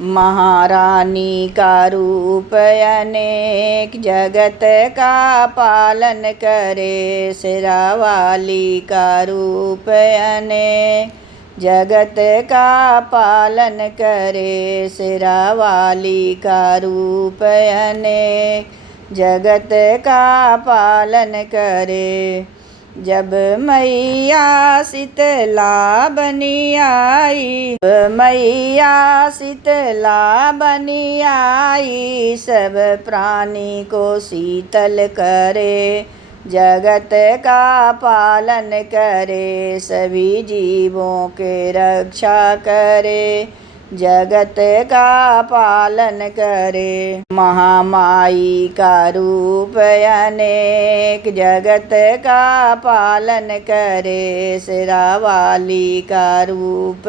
महारानी का रूप अनेक, जगत का पालन करे। सिरावाली का रूप अनेक, जगत का पालन करे। सिरावाली का रूप अनेक, जगत का पालन करे। जब मैया शीतला बनी आई, मैया शीतला बनी आई, सब प्राणी को शीतल करे। जगत का पालन करे, सभी जीवों के रक्षा करे। जगत का पालन करे। महामाई का रूप अनेक, जगत का पालन करे। सिरावाली का रूप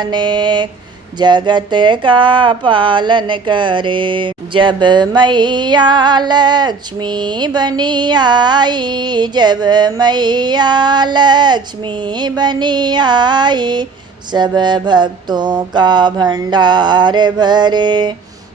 अनेक, जगत का पालन करे। जब मैया लक्ष्मी बनी आई, जब मैया लक्ष्मी बनी आई, सब भक्तों का भंडार भरे।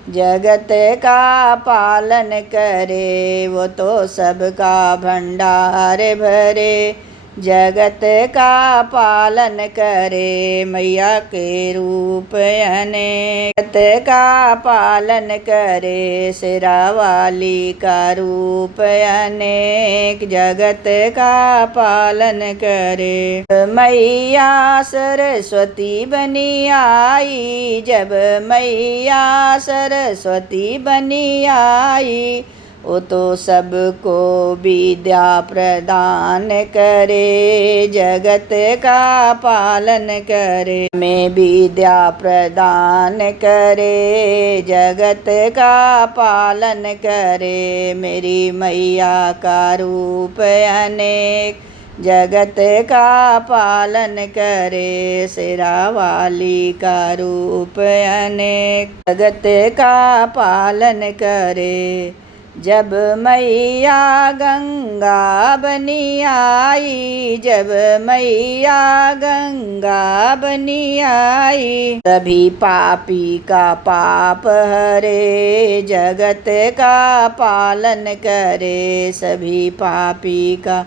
जगत का पालन करे, वो तो सबका भंडार भरे। जगत का पालन करे, मैया के रूप अनेक, जगत का पालन करे। सिरावाली का रूप अनेक, जगत का पालन करे। मैया सरस्वती बनी आई, जब मैया सरस्वती बनी आई, वो तो सबको विद्या प्रदान करे। जगत का पालन करे, में विद्या प्रदान करे। जगत का पालन करे, मेरी मैया का रूप अनेक, जगत का पालन करे। सिरावाली का रूप अनेक, जगत का पालन करे। जब मैया गंगा बनी आई, जब मैया गंगा बनी आई, सभी पापी का पाप हरे। जगत का पालन करे, सभी पापी का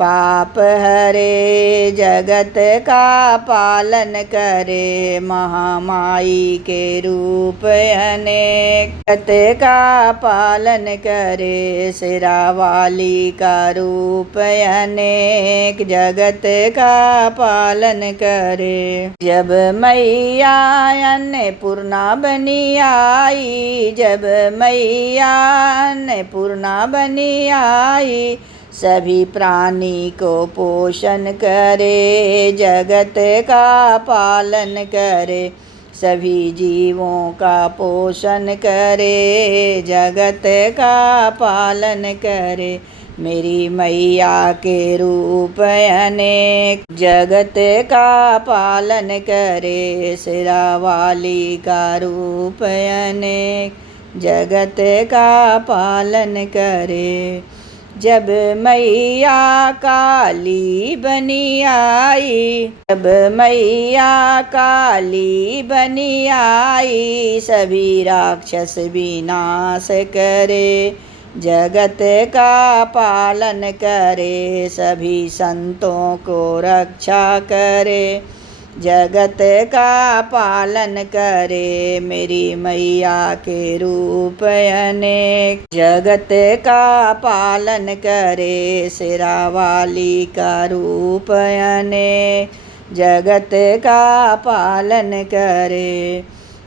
पाप हरे। जगत का पालन करे, महामाई के रूप अनेक, जगत का पालन करे। सिरावाली का रूप अनेक, जगत का पालन करे। जब मैया अन्नपूर्णा बनी आई, जब मैया अन्नपूर्णा बनी आई, सभी प्राणी को पोषण करे। जगत का पालन करे, सभी जीवों का पोषण करे। जगत का पालन करे, मेरी मैया के रूप अनेक, जगत का पालन करे। सिरावाली का रूप अनेक, जगत का पालन करे। जब मैया काली बनी आई, जब मैया काली बनी आई, सभी राक्षस विनाश करे। जगत का पालन करे, सभी संतों को रक्षा करे। जगत का पालन करे, मेरी मैया के रूप अनेक, जगत का पालन करे। सिरावाली का रूप अनेक, जगत का पालन करे।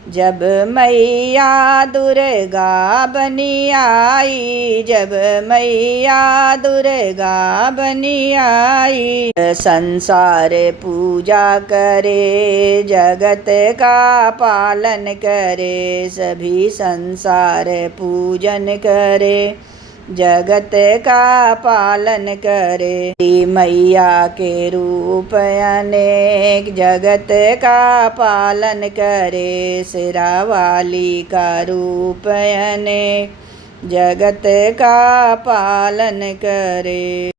जब मैया दुर्गा बनी आई, जब मैया दुर्गा बनी आई, संसार पूजा करे। जगत का पालन करे, सभी संसार पूजन करे। जगत का पालन करे, मैया के रूप अनेक, जगत का पालन करे। सिरावाली का रूप अनेक, जगत का पालन करे।